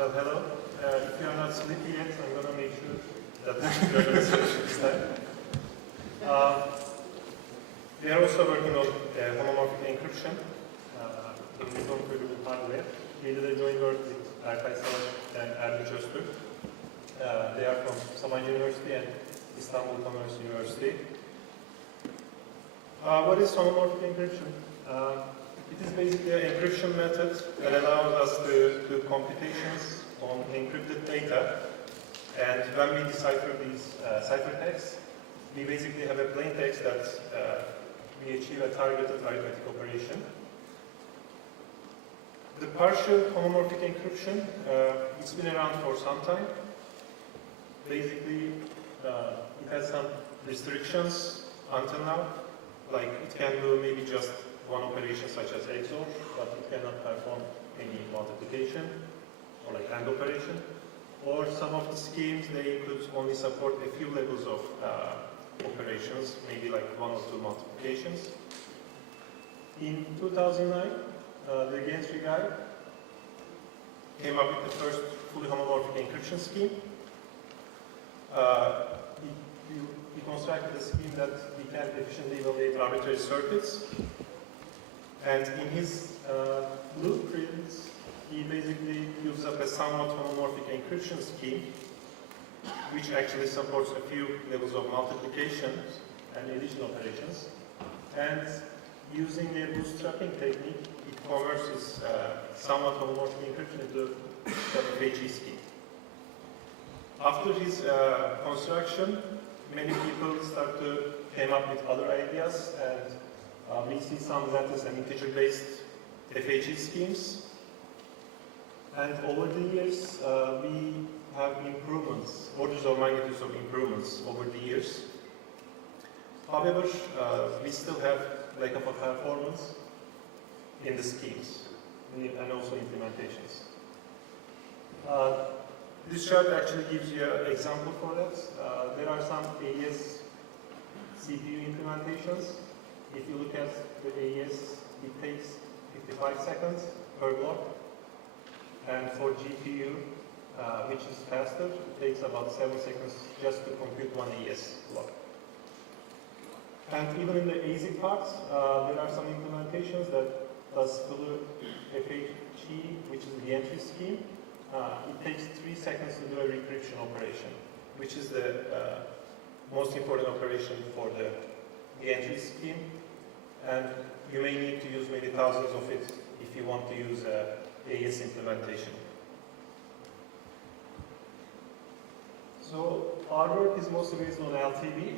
Well, hello. If you are not sleepy yet, I'm going to make sure that you're going to sleep this time. We are also working on homomorphic encryption in Reconfigurable hardware. We did a joint work with Erkay Savaş and Erdinç Öztürk. They are from Sabancı University and Istanbul Commerce University. What is homomorphic encryption? It is basically an encryption method that allows us to do computations on encrypted data. And when we decipher these ciphertexts, we basically have a plain text that we achieve a targeted arithmetic operation. The partial homomorphic encryption, it's been around for some time. Basically, it has some restrictions until now. Like it can do maybe just one operation such as XOR, but it cannot perform any multiplication or like AND operation. Or some of the schemes, they could only support a few levels of operations, maybe like one or two multiplications. In 2009, the Gentry guy came up with the first fully homomorphic encryption scheme. He constructed a scheme that we can efficiently evaluate arbitrary circuits. And in his blueprints, he basically uses up a somewhat homomorphic encryption scheme, which actually supports a few levels of multiplication and addition operations. And using a bootstrapping technique, it converts his somewhat homomorphic encryption into the FHE scheme. After his construction, many people start to come up with other ideas, and we see some lattice and integer-based FHE schemes. And over the years, we have improvements, orders of magnitudes of improvements over the years. However, we still have lack of performance in the schemes and also implementations. This chart actually gives you an example for that. There are some AES CPU implementations. If you look at the AES, it takes 55 seconds per block. And for GPU, which is faster, it takes about 7 seconds just to compute one AES block. And even in the ASIC part, there are some implementations that does full FHE, which is the entry scheme. It takes 3 seconds to do a recryption operation, which is the most important operation for the entry scheme. And you may need to use maybe thousands of it if you want to use AES implementation. So our work is mostly based on LTV.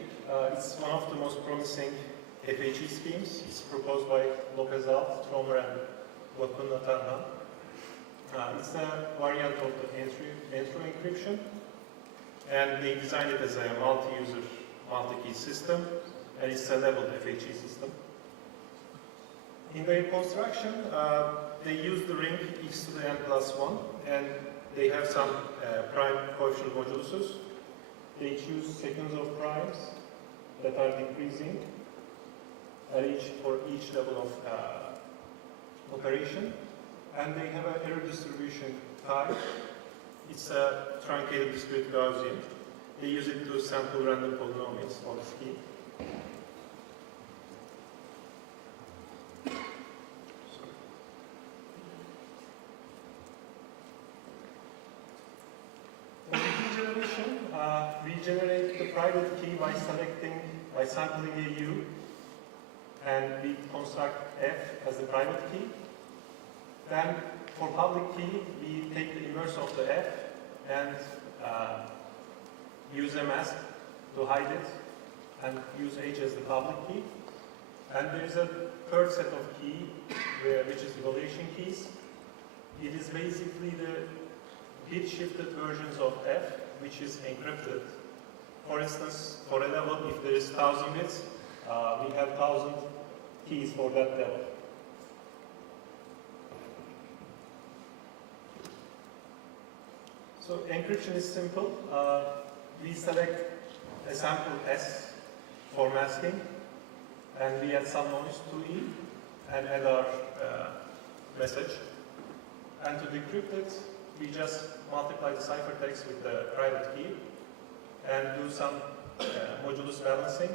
It's one of the most promising FHE schemes. It's proposed by Lopez-Alt, Tromer, and Wakun-Natanha. It's a variant of the intro encryption, and they designed it as a multi-user, multi-key system, and it's a leveled FHE system. In their construction, they use the ring x to the n+1, and they have some prime coefficient moduluses. They choose seconds of primes that are decreasing for each level of operation. And they have an error distribution type. It's a truncated discrete Gaussian. They use it to sample random polynomials for the scheme. For the key generation, we generate the private key by sampling a U, and we construct F as the private key. Then, for public key, we take the inverse of the F and use a mask to hide it, and use H as the public key. And there is a third set of key, which is evaluation keys. It is basically the bit-shifted versions of F, which is encrypted. For instance, for a level, if there is 1,000 bits, we have 1,000 keys for that level. So encryption is simple. We select a sample S for masking, and we add some noise to E and add our message. And to decrypt it, we just multiply the ciphertext with the private key and do some modulus balancing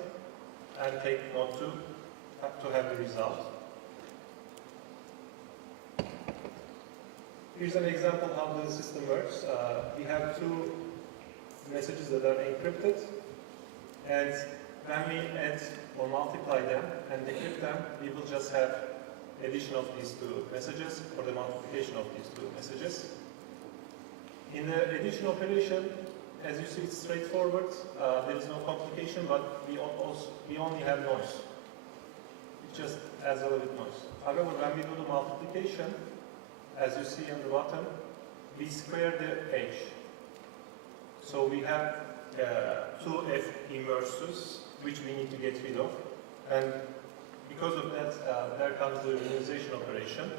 and take mod 2 to have the result. Here's an example how the system works. We have two messages that are encrypted, and when we add or multiply them and decrypt them, we will just have addition of these two messages or the multiplication of these two messages. In the addition operation, as you see, it's straightforward. There is no complication, but we only have noise. It just adds a little bit noise. However, when we do the multiplication, as you see on the bottom, we square the edge. So we have two F inverses, which we need to get rid of. And because of that, there comes the minimization operation.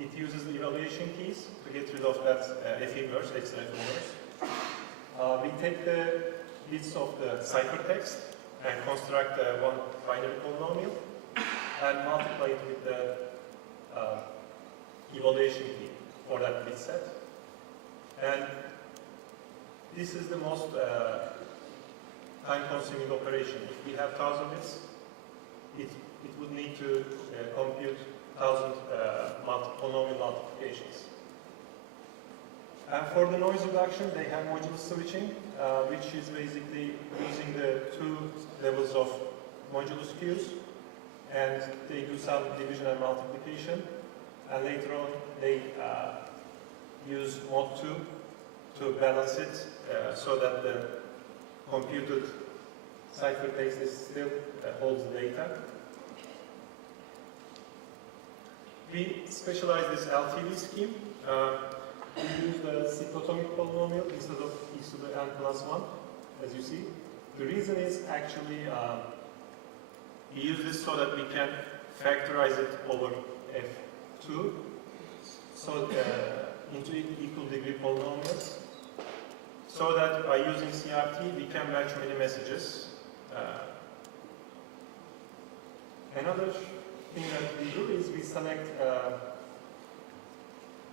It uses the evaluation keys to get rid of that F inverse, extra F inverse. We take the bits of the ciphertext and construct one binary polynomial and multiply it with the evaluation key for that bit set. And this is the most time-consuming operation. If we have 1,000 bits, it would need to compute 1,000 polynomial multiplications. And for the noise reduction, they have modulus switching, which is basically using the two levels of modulus queues, and they do some division and multiplication, and later on they use mod 2 to balance it so that the computed ciphertext still holds the data. We specialize this LTV scheme. We use the cyclotomic polynomial instead of e to the n+1, as you see. The reason is actually we use this so that we can factorize it over f2, so into equal degree polynomials, so that by using CRT we can match many messages. Another thing that we do is we select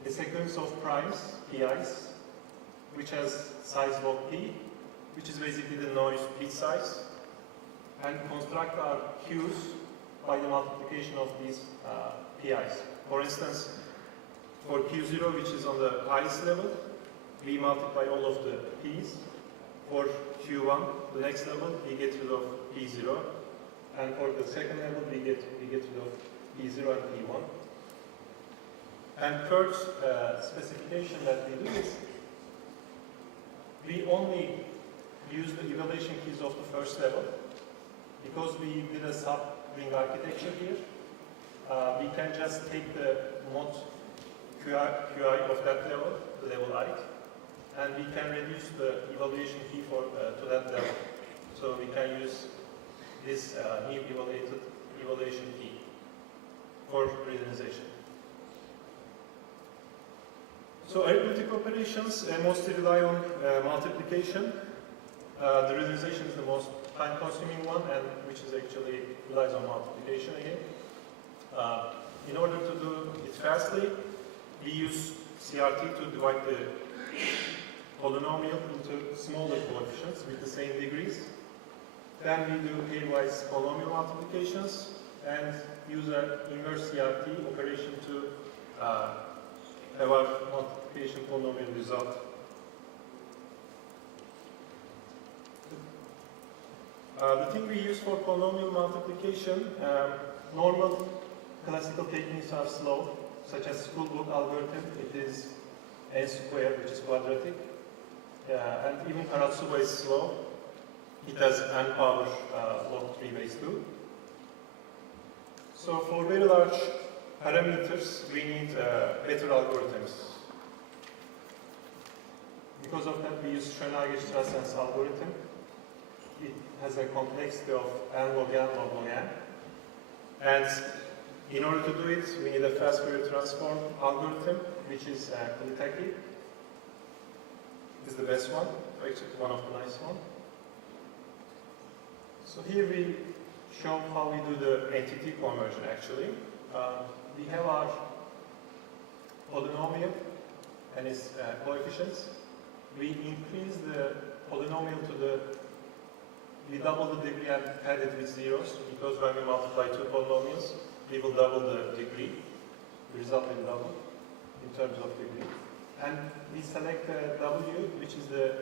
a sequence of primes, PIs, which has size log p, which is basically the noise bit size, and construct our queues by the multiplication of these PIs. For instance, for Q0, which is on the highest level, we multiply all of the P's. For Q1, the next level, we get rid of P0. And for the second level, we get rid of P0 and P1. And third specification that we do is we only use the evaluation keys of the first level. Because we did a sub-ring architecture here, we can just take the mod QI of that level, the level I, and we can reduce the evaluation key to that level. So we can use this new evaluation key for randomization. So arithmetic operations mostly rely on multiplication. The randomization is the most time-consuming one, and which is actually relies on multiplication again. In order to do it fastly, we use CRT to divide the polynomial into smaller coefficients with the same degrees. Then we do pairwise polynomial multiplications and use an inverse CRT operation to have our multiplication polynomial result. The thing we use for polynomial multiplication, normal classical techniques are slow, such as schoolbook algorithm. It is n squared, which is quadratic, and even Karatsuba is slow. It has n power log 3 base 2. So for very large parameters, we need better algorithms. Because of that, we use Schrödinger-Strassen's algorithm. It has a complexity of n log n log log n. And in order to do it, we need a fast Fourier transform algorithm, which is Kulitaki. This is the best one, actually one of the nice ones. So here we show how we do the entity conversion actually. We have our polynomial, and its coefficients. We increase the polynomial we double the degree and add it with zeros, because when we multiply two polynomials, we will double the degree. The result will double in terms of degree. And we select W, which is the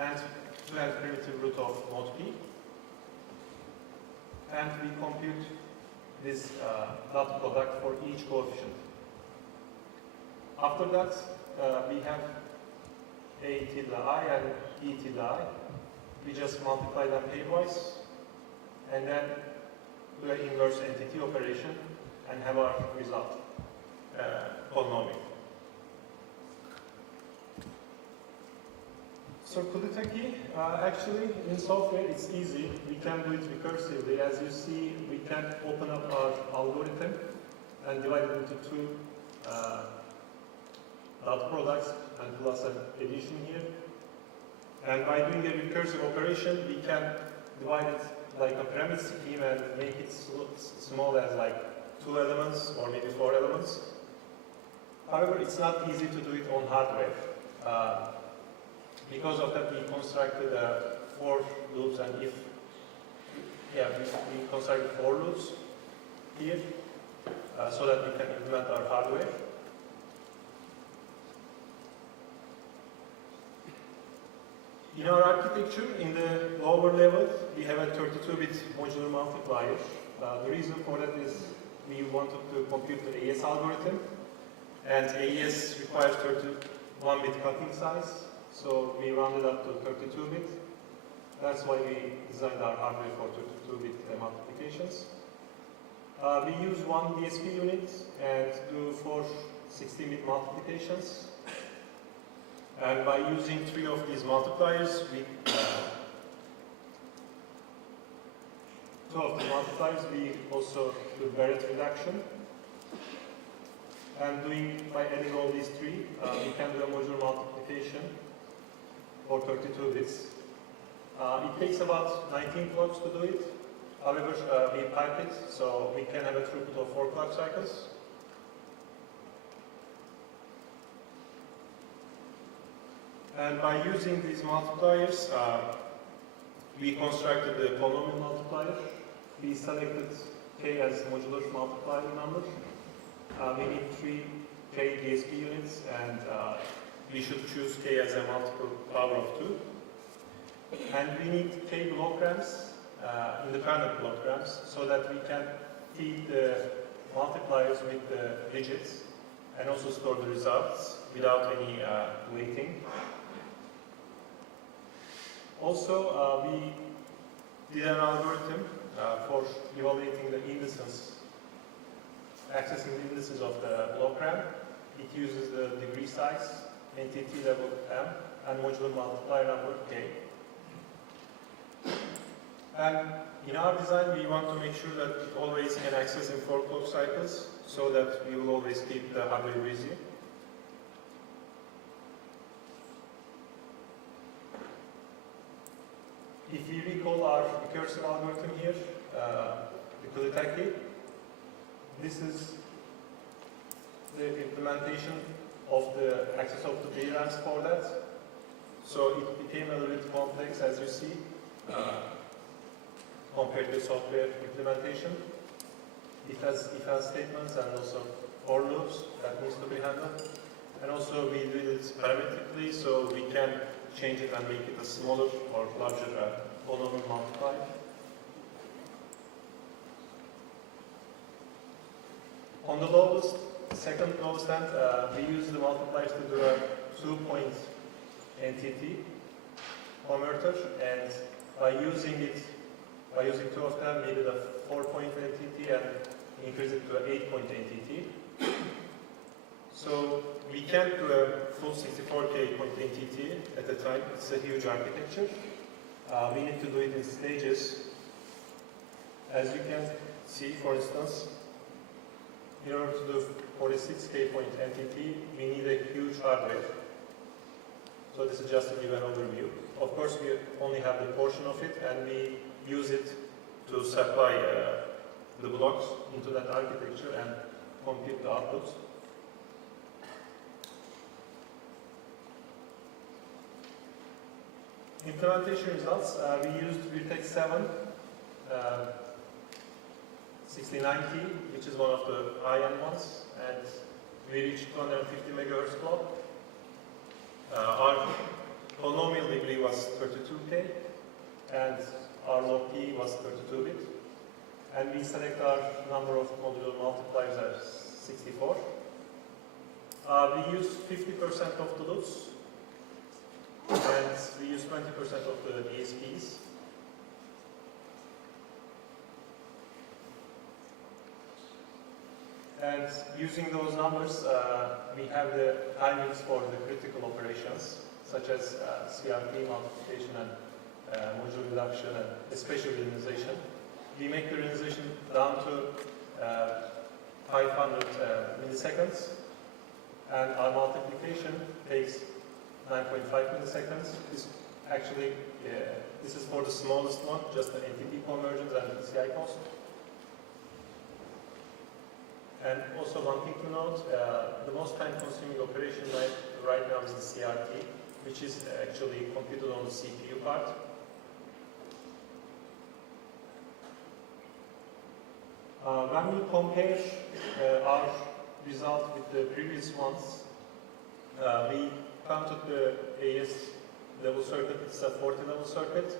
end-to-end primitive root of mod P. And we compute this dot product for each coefficient. After that, we have A tilde I and E tilde I. We just multiply them pairwise, and then do an inverse entity operation and have our result, polynomial. So Kudeteki, actually in software it's easy. We can do it recursively. As you see, we can open up our algorithm and divide it into two dot products and plus an addition here. And by doing a recursive operation, we can divide it like a pyramid scheme and make it small as like 2 elements or maybe 4 elements. However, it's not easy to do it on hardware. Because of that, we constructed 4 loops, and we constructed 4 loops here so that we can implement our hardware. In our architecture, in the lower level, we have a 32-bit modular multiplier. The reason for that is we wanted to compute the AES algorithm, and AES requires 31-bit cutting size, so we rounded up to 32-bit. That's why we designed our hardware for 32-bit multiplications. We use one DSP unit and do 4 16-bit multiplications. And by using 3 of these multipliers, 2 of the multipliers, we also do Barrett reduction. And by adding all these 3, we can do a modular multiplication for 32 bits. It takes about 19 clocks to do it. However, we pipe it, so we can have a throughput of 4 clock cycles. And by using these multipliers, we constructed the polynomial multiplier. We selected K as modular multiplier number. We need 3 K DSP units, and we should choose K as a multiple power of 2. And we need K blockrams, independent blockrams, so that we can feed the multipliers with the digits and also store the results without any waiting. Also, we did an algorithm for evaluating the indices, accessing the indices of the blockram. It uses the degree size, entity level M, and modular multiplier number K. And in our design, we want to make sure that it always can access in 4 clock cycles, so that we will always keep the hardware busy. If you recall our recursive algorithm here, the Kudeteki, this is the implementation of the access of the DRAMs for that. So it became a little bit complex, as you see, compared to software implementation. It has if-else statements and also for loops that needs to be handled. And also we did it parametrically, so we can change it and make it a smaller or larger polynomial multiplier. On the lowest, second lowest end, we use the multipliers to do a 2-point entity converter, and by using 2 of them, we did a 4-point entity and increase it to an 8-point entity. So we can't do a full 64K point entity at a time. It's a huge architecture. We need to do it in stages. As you can see, for instance, in order to do 46K point entity, we need a huge hardware. So this is just to give an overview. Of course, we only have the portion of it, and we use it to supply the blocks into that architecture and compute the outputs. Implementation results, we used Virtex 7, 6090, which is one of the high-end ones, and we reached 250 megahertz clock. Our polynomial degree was 32K, and our log P was 32-bit. And we select our number of modular multipliers as 64. We use 50% of the loops, and we use 20% of the DSPs. And using those numbers, we have the timings for the critical operations, such as CRP multiplication and modular reduction and spatial realization. We make the realization down to 500 milliseconds, and our multiplication takes 9.5 milliseconds. This actually, this is for the smallest one, just the entity conversions and PCI cost. And also one thing to note, the most time-consuming operation right now is the CRT, which is actually computed on the CPU part. When we compare our result with the previous ones, we counted the AES level circuit. It's a 40-level circuit,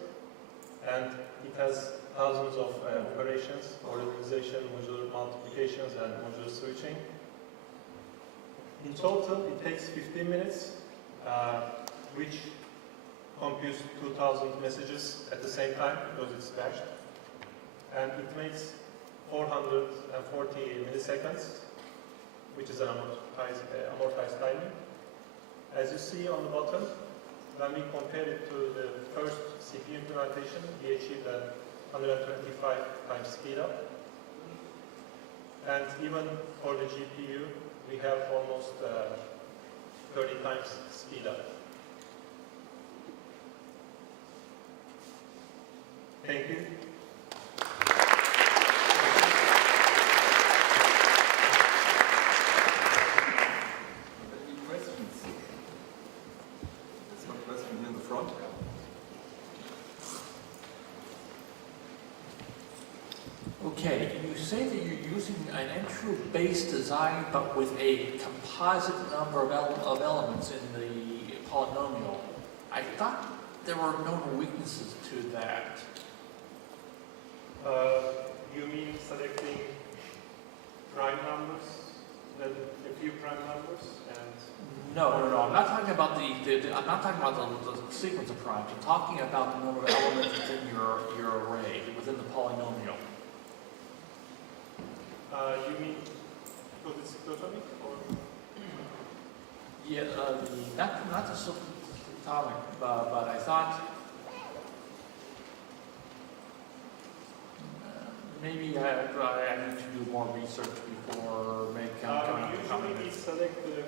and it has thousands of operations, organization, modular multiplications, and modular switching. In total, it takes 15 minutes, which computes 2,000 messages at the same time because it's batched. And it makes 440 milliseconds, which is an amortized timing. As you see on the bottom, when we compare it to the first CPU implementation, we achieved a 125 times speed up. And even for the GPU, we have almost 30 times speed up. Thank you. Any questions? There's one question here in the front. Okay, you say that you're using an entropy-based design, but with a composite number of elements in the polynomial. I thought there were known weaknesses to that. You mean selecting prime numbers, then a few prime numbers, and No. I'm not talking about I'm not talking about the sequence of primes. I'm talking about the number of elements within your array, within the polynomial. you mean because it's cyclotomic, or? Yeah, not the atomic, but I thought maybe I need to do more research before making Usually we select the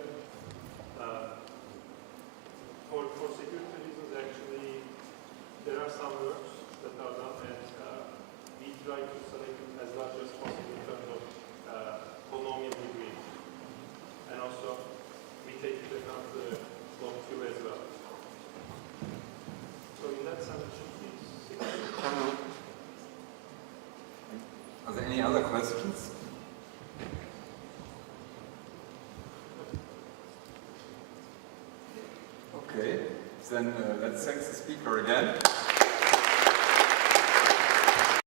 for security reasons. Actually, there are some works that are done, and we try to select it as large as possible in terms of polynomial degree, and also we take into account the log Q as well. So in that sense, it should be secure. Are there any other questions? Okay, then let's thank the speaker again.